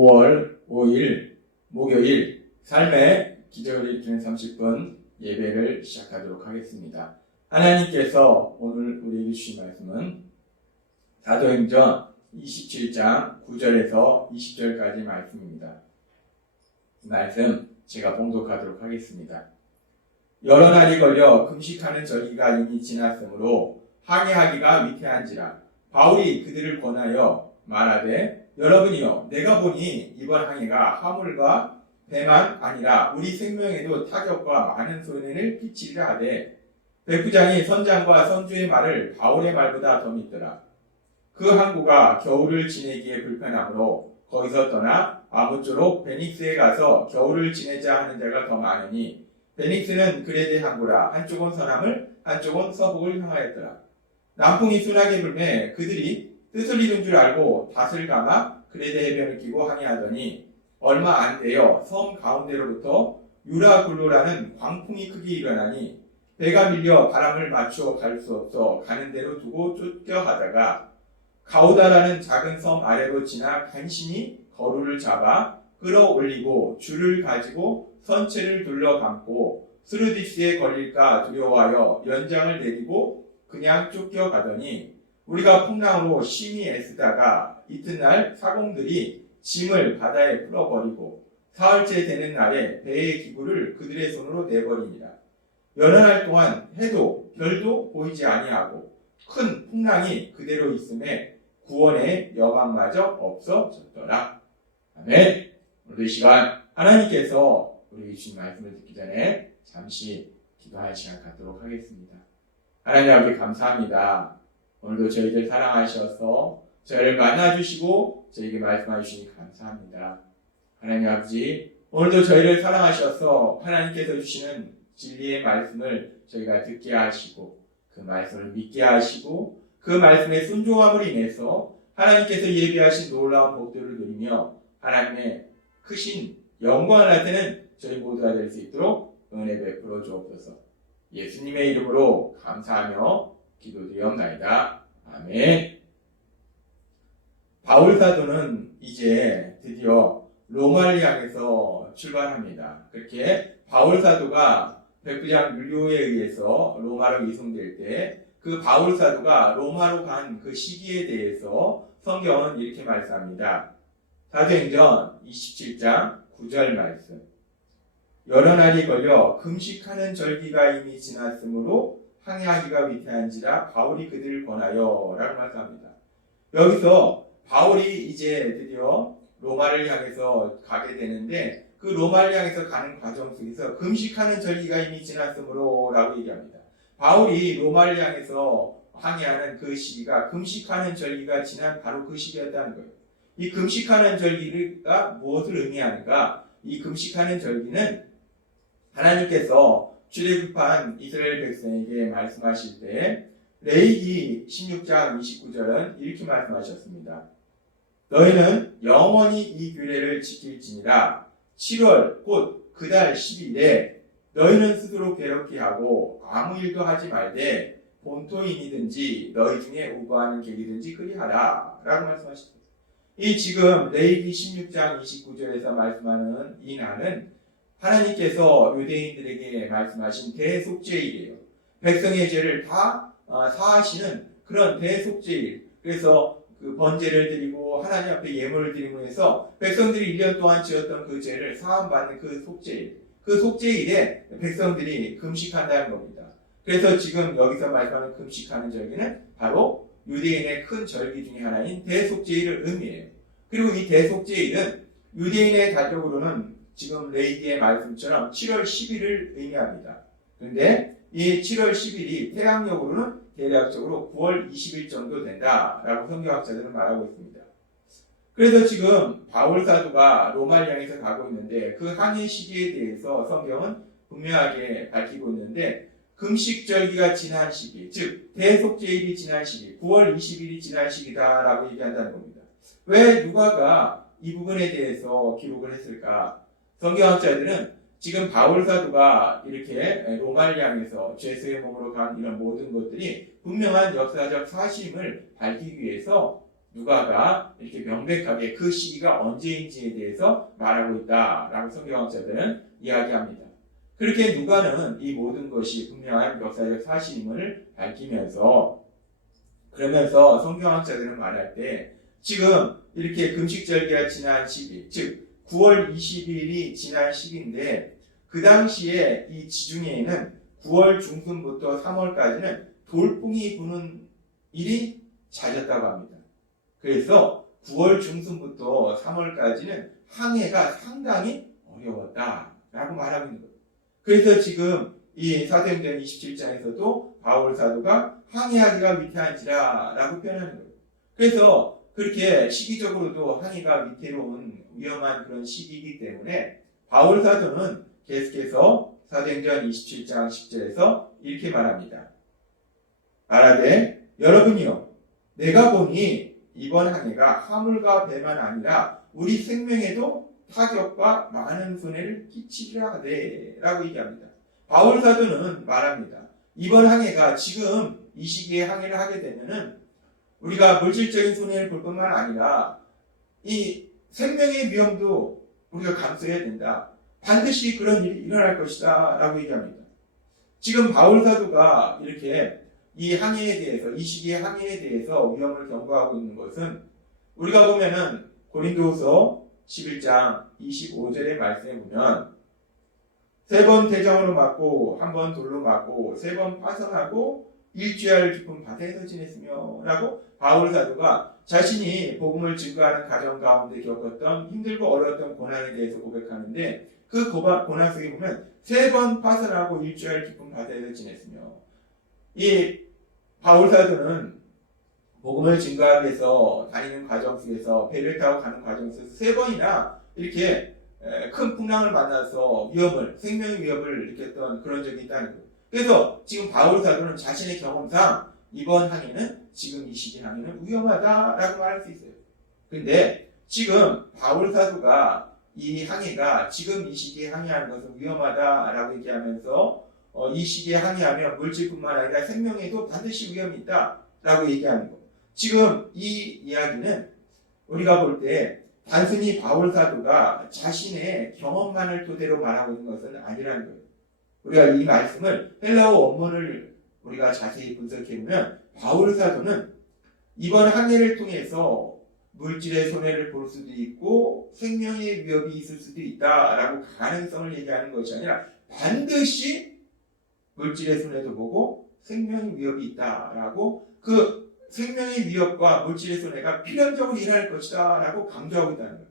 5월 5일 목요일 삶의 기적을 일으키는 30분 예배를 시작하도록 하겠습니다. 하나님께서 오늘 우리에게 주신 말씀은 사도행전 27장 9절에서 20절까지 말씀입니다. 이 말씀 제가 봉독하도록 하겠습니다. 여러 날이 걸려 금식하는 절기가 이미 지났으므로 항해하기가 위태한지라 바울이 그들을 권하여 말하되 여러분이여 내가 보니 이번 항해가 화물과 배만 아니라 우리 생명에도 타격과 많은 손해를 끼치리라 하되 백부장이 선장과 선주의 말을 바울의 말보다 더 믿더라. 그 항구가 겨울을 지내기에 불편하므로 거기서 떠나 아무쪼록 베닉스에 가서 겨울을 지내자 하는 자가 더 많으니 베닉스는 그레데 항구라 한쪽은 서남을 한쪽은 서북을 향하였더라. 남풍이 순하게 불매 그들이 뜻을 이룬 줄 알고 닷을 감아 그레데 해변을 끼고 항해하더니 얼마 안 되어 섬 가운데로부터 유라굴로라는 광풍이 크게 일어나니 배가 밀려 바람을 맞추어 갈 수 없어 가는 대로 두고 쫓겨가다가 가우다라는 작은 섬 아래로 지나 간신히 거루를 잡아 끌어올리고 줄을 가지고 선체를 둘러 감고 스루디스에 걸릴까 두려워하여 연장을 내리고 그냥 쫓겨가더니 우리가 풍랑으로 심히 애쓰다가 이튿날 사공들이 짐을 바다에 풀어버리고 사흘째 되는 날에 배의 기구를 그들의 손으로 내버리니라. 여러 날 동안 해도 별도 보이지 아니하고 큰 풍랑이 그대로 있음에 구원의 여간마저 없어졌더라. 아멘. 오늘 이 시간 하나님께서 우리에게 주신 말씀을 듣기 전에 잠시 기도할 시간 갖도록 하겠습니다. 하나님 아버지 감사합니다. 오늘도 저희들 사랑하셔서 저희를 만나주시고 저희에게 말씀해주시니 감사합니다. 하나님 아버지 오늘도 저희를 사랑하셔서 하나님께서 주시는 진리의 말씀을 저희가 듣게 하시고 그 말씀을 믿게 하시고 그 말씀의 순종함으로 인해서 하나님께서 예비하신 놀라운 복들을 누리며 하나님의 크신 영광을 나타내는 저희 모두가 될 수 있도록 은혜 베풀어 주옵소서. 예수님의 이름으로 감사하며 기도드리옵나이다. 아멘. 바울 사도는 이제 드디어 로마를 향해서 출발합니다. 그렇게 바울 사도가 백부장 율리오에 의해서 로마로 이송될 때 그 바울 사도가 로마로 간 그 시기에 대해서 성경은 이렇게 말씀합니다. 사도행전 27장 9절 말씀. 여러 날이 걸려 금식하는 절기가 이미 지났으므로 항해하기가 위태한지라 바울이 그들을 권하여 라고 말씀합니다. 여기서 바울이 이제 드디어 로마를 향해서 가게 되는데 그 로마를 향해서 가는 과정 속에서 금식하는 절기가 이미 지났으므로 라고 얘기합니다. 바울이 로마를 향해서 항해하는 그 시기가 금식하는 절기가 지난 바로 그 시기였다는 거예요. 이 금식하는 절기가 무엇을 의미하는가? 이 금식하는 절기는 하나님께서 출애굽한 이스라엘 백성에게 말씀하실 때 레위기 16장 29절은 이렇게 말씀하셨습니다. 너희는 영원히 이 규례를 지킬지니라 7월 곧 그달 10일에 너희는 스스로 괴롭게 하고 아무 일도 하지 말되 본토인이든지 너희 중에 우거하는 객이든지 그리하라 라고 말씀하십니다. 이 지금 레위기 16장 29절에서 말씀하는 이 날은 하나님께서 유대인들에게 말씀하신 대속죄일이에요. 백성의 죄를 다 사하시는 그런 대속죄일. 그래서 그 번제를 드리고 하나님 앞에 예물을 드리고 해서 백성들이 1년 동안 지었던 그 죄를 사함받는 그 속죄일. 그 속죄일에 백성들이 금식한다는 겁니다. 그래서 지금 여기서 말씀하는 금식하는 절기는 바로 유대인의 큰 절기 중에 하나인 대속죄일을 의미해요. 그리고 이 대속죄일은 유대인의 달력으로는 지금 레이기의 말씀처럼 7월 10일을 의미합니다. 그런데 이 7월 10일이 태양력으로는 대략적으로 9월 20일 정도 된다라고 성경학자들은 말하고 있습니다. 그래서 지금 바울 사도가 로마를 향해서 가고 있는데 그 항해 시기에 대해서 성경은 분명하게 밝히고 있는데 금식절기가 지난 시기, 즉 대속죄일이 지난 시기, 9월 20일이 지난 시기다라고 얘기한다는 겁니다. 왜 누가가 이 부분에 대해서 기록을 했을까? 성경학자들은 지금 바울 사도가 이렇게 로마를 향해서 죄수의 몸으로 간 이런 모든 것들이 분명한 역사적 사실임을 밝히기 위해서 누가가 이렇게 명백하게 그 시기가 언제인지에 대해서 말하고 있다라고 성경학자들은 이야기합니다. 그렇게 누가는 이 모든 것이 분명한 역사적 사실임을 밝히면서 그러면서 성경학자들은 말할 때 지금 이렇게 금식절기가 지난 10일, 즉 9월 20일이 지난 10일인데 그 당시에 이 지중해에는 9월 중순부터 3월까지는 돌풍이 부는 일이 잦았다고 합니다. 그래서 9월 중순부터 3월까지는 항해가 상당히 어려웠다라고 말하고 있는 거예요. 그래서 지금 이 사도행전 27장에서도 바울 사도가 항해하기가 위태한지라라고 표현하는 거예요. 그래서 그렇게 시기적으로도 항해가 위태로운 위험한 그런 시기이기 때문에 바울 사도는 계속해서 사도행전 27장 10절에서 이렇게 말합니다. 말하되 여러분이요 내가 보니 이번 항해가 화물과 배만 아니라 우리 생명에도 타격과 많은 손해를 끼치리라 하되 라고 얘기합니다. 바울 사도는 말합니다. 이번 항해가 지금 이 시기에 항해를 하게 되면은 우리가 물질적인 손해를 볼 뿐만 아니라 이 생명의 위험도 우리가 감수해야 된다. 반드시 그런 일이 일어날 것이다 라고 얘기합니다. 지금 바울 사도가 이렇게 이 항해에 대해서 이 시기의 항해에 대해서 위험을 경고하고 있는 것은 우리가 보면은 고린도후서 11장 25절의 말씀에 보면 3번 대장으로 맞고 1번 돌로 맞고 3번 파선하고 일주일 깊은 바다에서 지냈으며 라고 바울 사도가 자신이 복음을 증거하는 가정 가운데 겪었던 힘들고 어려웠던 고난에 대해서 고백하는데 그 고난 속에 보면 3번 파선하고 일주일 깊은 바다에서 지냈으며 이 바울 사도는 복음을 증거하기 위해서 다니는 과정 속에서 배를 타고 가는 과정 속에서 3번이나 이렇게 큰 풍랑을 만나서 생명의 위협을 느꼈던 그런 적이 있다는 거예요. 그래서 지금 바울 사도는 자신의 경험상 이번 항해는 지금 이 시기 항해는 위험하다라고 말할 수 있어요. 근데 지금 바울 사도가 이 항해가 지금 이 시기에 항해하는 것은 위험하다라고 얘기하면서 이 시기에 항해하면 물질뿐만 아니라 생명에도 반드시 위험이 있다라고 얘기하는 거. 지금 이 이야기는 우리가 볼 때 단순히 바울 사도가 자신의 경험만을 토대로 말하고 있는 것은 아니라는 거예요. 우리가 이 말씀을 헬라어 원문을 우리가 자세히 분석해보면 바울 사도는 이번 항해를 통해서 물질의 손해를 볼 수도 있고 생명의 위협이 있을 수도 있다라고 가능성을 얘기하는 것이 아니라 반드시 물질의 손해도 보고 생명의 위협이 있다라고 그 생명의 위협과 물질의 손해가 필연적으로 일어날 것이다 라고 강조하고 있다는 거예요.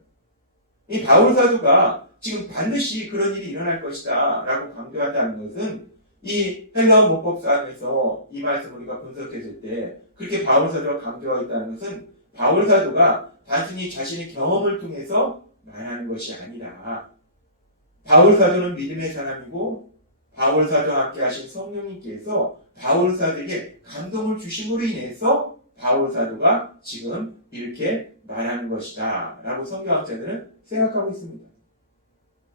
이 바울 사도가 지금 반드시 그런 일이 일어날 것이다 라고 강조한다는 것은 이 헬라어 문법상에서 이 말씀을 우리가 분석했을 때 그렇게 바울 사도가 강조하고 있다는 것은 바울 사도가 단순히 자신의 경험을 통해서 말하는 것이 아니라 바울 사도는 믿음의 사람이고 바울 사도와 함께 하신 성령님께서 바울 사도에게 감동을 주심으로 인해서 바울 사도가 지금 이렇게 말하는 것이다 라고 성경학자들은 생각하고 있습니다.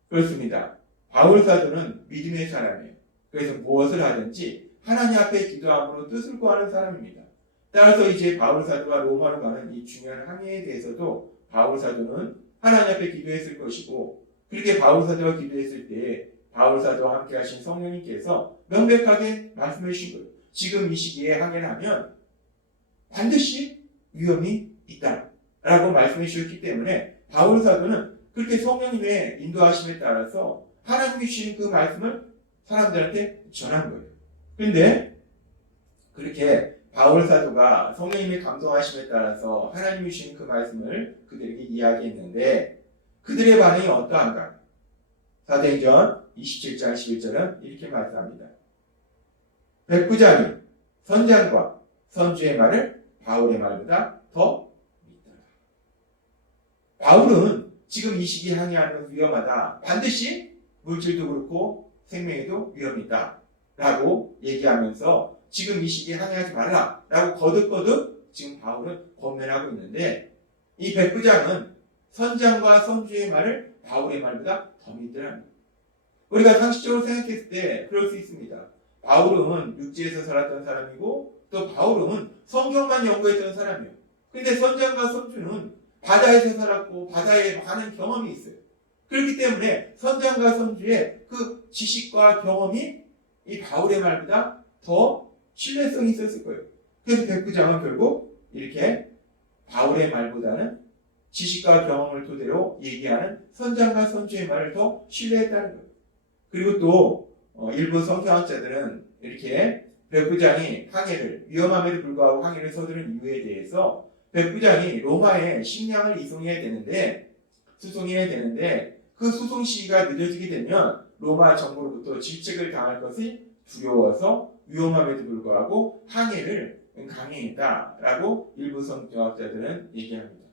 그렇습니다. 바울 사도는 믿음의 사람이에요. 그래서 무엇을 하든지 하나님 앞에 기도함으로 뜻을 구하는 사람입니다. 따라서 이제 바울 사도가 로마로 가는 이 중요한 항해에 대해서도 바울 사도는 하나님 앞에 기도했을 것이고 그렇게 바울 사도가 기도했을 때 바울 사도와 함께 하신 성령님께서 명백하게 말씀해 주신 거예요. 지금 이 시기에 항해를 하면 반드시 위험이 있다라고 말씀해 주셨기 때문에 바울 사도는 그렇게 성령님의 인도하심에 따라서 하나님이 주신 그 말씀을 사람들한테 전한 거예요. 그런데 그렇게 바울 사도가 성령님의 감동하심에 따라서 하나님이 주신 그 말씀을 그들에게 이야기했는데 그들의 반응이 어떠한가? 사도행전 27장 11절은 이렇게 말씀합니다. 백부장이 선장과 선주의 말을 바울의 말보다 더 믿더라. 바울은 지금 이 시기에 항해하는 것은 위험하다. 반드시 물질도 그렇고 생명에도 위험이 있다. 라고 얘기하면서 지금 이 시기에 항해하지 말라. 라고 거듭거듭 지금 바울은 권면하고 있는데 이 백부장은 선장과 선주의 말을 바울의 말보다 더 믿더라. 우리가 상식적으로 생각했을 때 그럴 수 있습니다. 바울은 육지에서 살았던 사람이고 또 바울은 성경만 연구했던 사람이에요. 근데 선장과 선주는 바다에서 살았고 바다에 많은 경험이 있어요. 그렇기 때문에 선장과 선주의 그 지식과 경험이 이 바울의 말보다 더 신뢰성이 있었을 거예요. 그래서 백부장은 결국 이렇게 바울의 말보다는 지식과 경험을 토대로 얘기하는 선장과 선주의 말을 더 신뢰했다는 거예요. 그리고 또 일부 성경학자들은 이렇게 백부장이 항해를 위험함에도 불구하고 항해를 서두른 이유에 대해서 백부장이 로마에 식량을 수송해야 되는데 그 수송 시기가 늦어지게 되면 로마 정부로부터 질책을 당할 것이 두려워서 위험함에도 불구하고 항해를 강행했다라고 일부 성경학자들은 얘기합니다.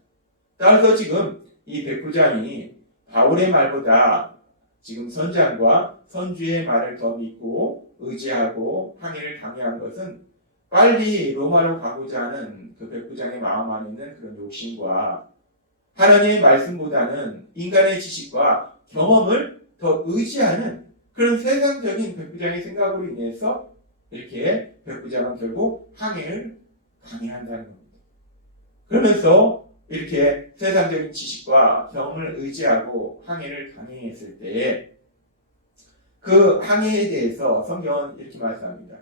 따라서 지금 이 백부장이 바울의 말보다 지금 선장과 선주의 말을 더 믿고 의지하고 항해를 강행한 것은 빨리 로마로 가고자 하는 그 백부장의 마음 안에 있는 그런 욕심과 하나님의 말씀보다는 인간의 지식과 경험을 더 의지하는 그런 세상적인 백부장의 생각으로 인해서 이렇게 백부장은 결국 항해를 강행한다는 겁니다. 그러면서 이렇게 세상적인 지식과 경험을 의지하고 항해를 강행했을 때 그 항해에 대해서 성경은 이렇게 말씀합니다.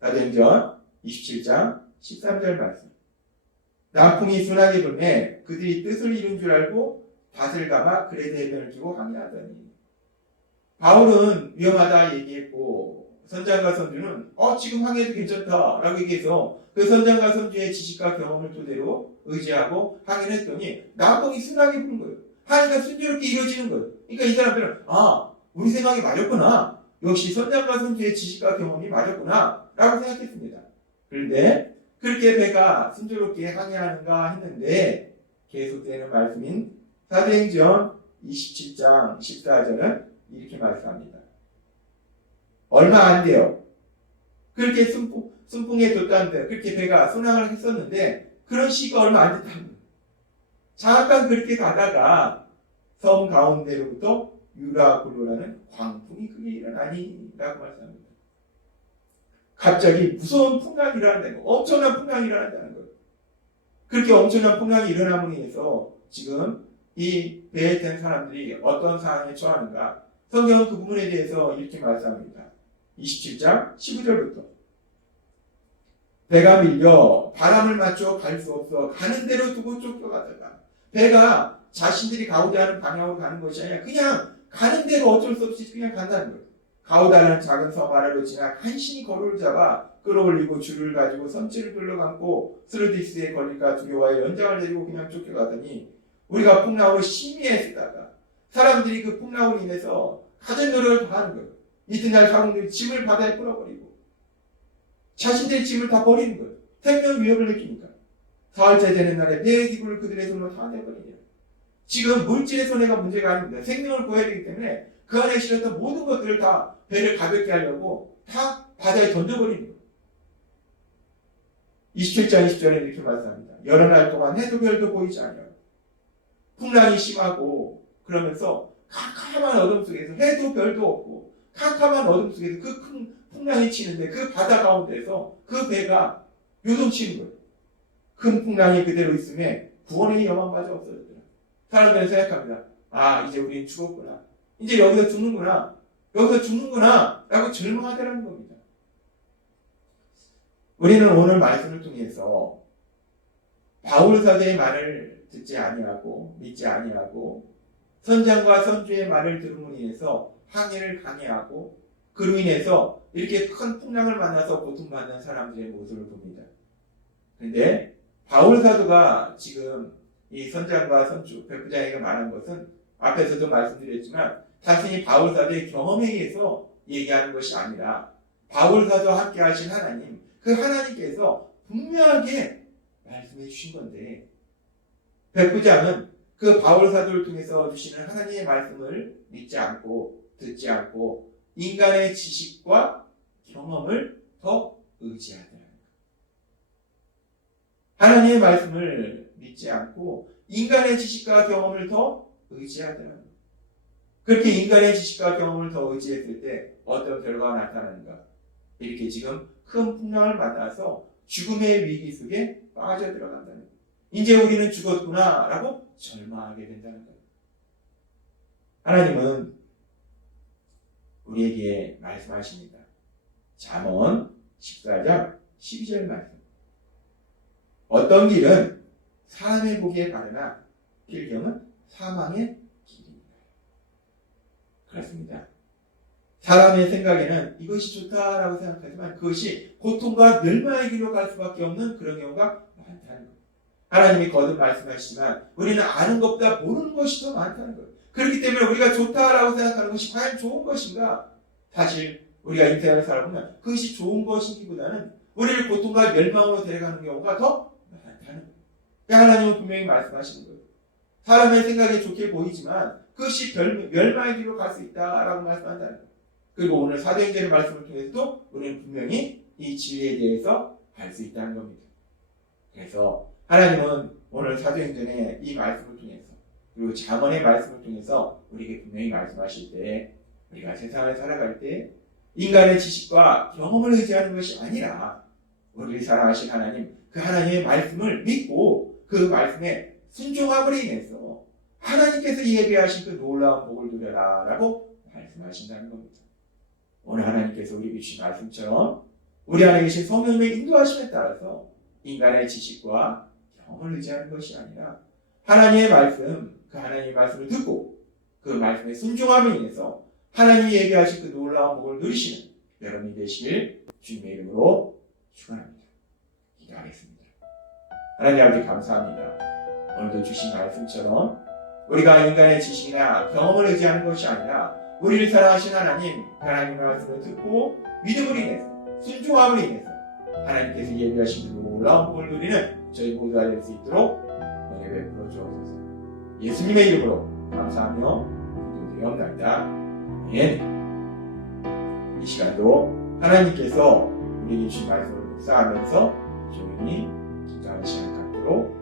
사도행전 27장 13절 말씀. 남풍이 순하게 불매 그들이 뜻을 이룬 줄 알고 밭을 감아 그레데 해변을 끼고 항해하더니. 바울은 위험하다 얘기했고 선장과 선주는 지금 항해도 괜찮다 라고 얘기해서 그 선장과 선주의 지식과 경험을 토대로 의지하고 항해를 했더니 남풍이 순하게 부는 거예요. 항해가 순조롭게 이루어지는 거예요. 그러니까 이 사람들은 우리 생각이 맞았구나. 역시 선장과 선주의 지식과 경험이 맞았구나 라고 생각했습니다. 그런데 그렇게 배가 순조롭게 항해하는가 했는데 계속되는 말씀인 사도행전 27장 14절은 이렇게 말씀합니다. 얼마 안 돼요. 그렇게 순풍에 뒀다는데 그렇게 배가 순항을 했었는데 그런 시기가 얼마 안 됐다는 거예요. 잠깐 그렇게 가다가 섬 가운데로부터 유라굴로라는 광풍이 크게 일어나니 라고 말씀합니다. 갑자기 무서운 풍랑이 일어난다는 거예요. 엄청난 풍랑이 일어난다는 거예요. 그렇게 엄청난 풍랑이 일어남으로 인해서 지금 이 배에 탄 사람들이 어떤 상황에 처하는가 성경은 그 부분에 대해서 이렇게 말씀합니다. 27장 15절부터 배가 밀려 바람을 맞춰 갈 수 없어 가는 대로 두고 쫓겨가다가 배가 자신들이 가고자 하는 방향으로 가는 것이 아니라 그냥 가는 대로 어쩔 수 없이 그냥 간다는 거예요. 가오다라는 작은 섬 아래로 지나 간신히 거루를 잡아 끌어올리고 줄을 가지고 선체를 끌어감고 스르디스에 걸릴까 두려워해 연장을 내리고 그냥 쫓겨가더니 우리가 풍랑으로 심히 애쓰다가 사람들이 그 풍랑으로 인해서 가진 노력을 다 하는 거예요. 이튿날 사람들이 짐을 바다에 끌어버리고 자신들의 짐을 다 버리는 거예요. 생명 위협을 느끼니까. 사흘째 되는 날에 배의 기구를 그들의 손으로 다 내버리니라. 지금 물질의 손해가 문제가 아닙니다. 생명을 구해야 되기 때문에 그 안에 실었던 모든 것들을 다 배를 가볍게 하려고 다 바다에 던져버리는 거예요. 27장 20절에 이렇게 말씀합니다. 여러 날 동안 해도 별도 보이지 않아요. 풍랑이 심하고 그러면서 캄캄한 어둠 속에서 해도 별도 없고 캄캄한 어둠 속에서 그 큰 풍랑이 치는데 그 바다 가운데서 그 배가 요동치는 거예요. 큰 풍랑이 그대로 있음에 구원의 여망마저 없어졌더라. 사람들은 생각합니다. 이제 우리는 죽었구나. 이제 여기서 죽는구나. 라고 절망하더라는 겁니다. 우리는 오늘 말씀을 통해서 바울 사도의 말을 듣지 아니하고 믿지 아니하고 선장과 선주의 말을 들음으로 인해서 항해를 강해하고 그로 인해서 이렇게 큰 풍랑을 만나서 고통받는 사람들의 모습을 봅니다. 그런데 바울 사도가 지금 이 선장과 선주, 백부장에게 말한 것은 앞에서도 말씀드렸지만 단순히 바울 사도의 경험에 의해서 얘기하는 것이 아니라 바울 사도와 함께 하신 하나님, 그 하나님께서 분명하게 말씀해 주신 건데 백부장은 그 바울 사도를 통해서 주시는 하나님의 말씀을 믿지 않고 듣지 않고 인간의 지식과 경험을 더 의지하더라. 하나님의 말씀을 믿지 않고 인간의 지식과 경험을 더 의지하더라. 그렇게 인간의 지식과 경험을 더 의지했을 때 어떤 결과가 나타나는가? 이렇게 지금 큰 풍랑을 만나서 죽음의 위기 속에 빠져들어간다는 거예요. 이제 우리는 죽었구나 라고 절망하게 된다는 거예요. 하나님은 우리에게 말씀하십니다. 잠언 14장 12절 말씀. 어떤 길은 사람의 보기에 바르나 필경은 사망의 길입니다. 그렇습니다. 사람의 생각에는 이것이 좋다라고 생각하지만 그것이 고통과 멸망의 길로 갈 수밖에 없는 그런 경우가 많다는 거예요. 하나님이 거듭 말씀하시지만 우리는 아는 것보다 모르는 것이 더 많다는 거예요. 그렇기 때문에 우리가 좋다라고 생각하는 것이 과연 좋은 것인가? 사실 우리가 인생을 살아보면 그것이 좋은 것이기보다는 우리를 고통과 멸망으로 데려가는 경우가 더 많다는 거예요. 그러니까 하나님은 분명히 말씀하시는 거예요. 사람의 생각에 좋게 보이지만 그것이 멸망의 길로 갈 수 있다라고 말씀한다는 거예요. 그리고 오늘 사도행전의 말씀을 통해서도 우리는 분명히 이 진리에 대해서 알 수 있다는 겁니다. 그래서 하나님은 오늘 사도행전의 이 말씀을 통해서 그리고 잠언의 말씀을 통해서 우리에게 분명히 말씀하실 때 우리가 세상을 살아갈 때 인간의 지식과 경험을 의지하는 것이 아니라 우리를 사랑하신 하나님, 그 하나님의 말씀을 믿고 그 말씀에 순종함으로 인해서 하나님께서 예비하신 그 놀라운 복을 누려라 라고 말씀하신다는 겁니다. 오늘 하나님께서 우리에게 주신 말씀처럼 우리 안에 계신 성령님의 인도하심에 따라서 인간의 지식과 경험을 의지하는 것이 아니라 하나님의 말씀, 그 하나님의 말씀을 듣고 그 말씀에 순종함으로 인해서 하나님이 예비하신 그 놀라운 복을 누리시는 여러분이 되시길 주님의 이름으로 축원합니다. 기도하겠습니다. 하나님 아버지 감사합니다. 오늘도 주신 말씀처럼 우리가 인간의 지식이나 경험을 의지하는 것이 아니라 우리를 사랑하신 하나님, 하나님의 말씀을 듣고 믿음으로 인해서 순종함으로 인해서 하나님께서 예비하신 그 놀라운 복을 누리는 저희 모두가 될 수 있도록 은혜 베풀어 주옵소서. 예수님의 이름으로 감사하며 기도드리옵나이다. 아멘. 이 시간도 하나님께서 우리에게 주신 말씀을 묵상하면서 조용히 기도하는 시간 갖도록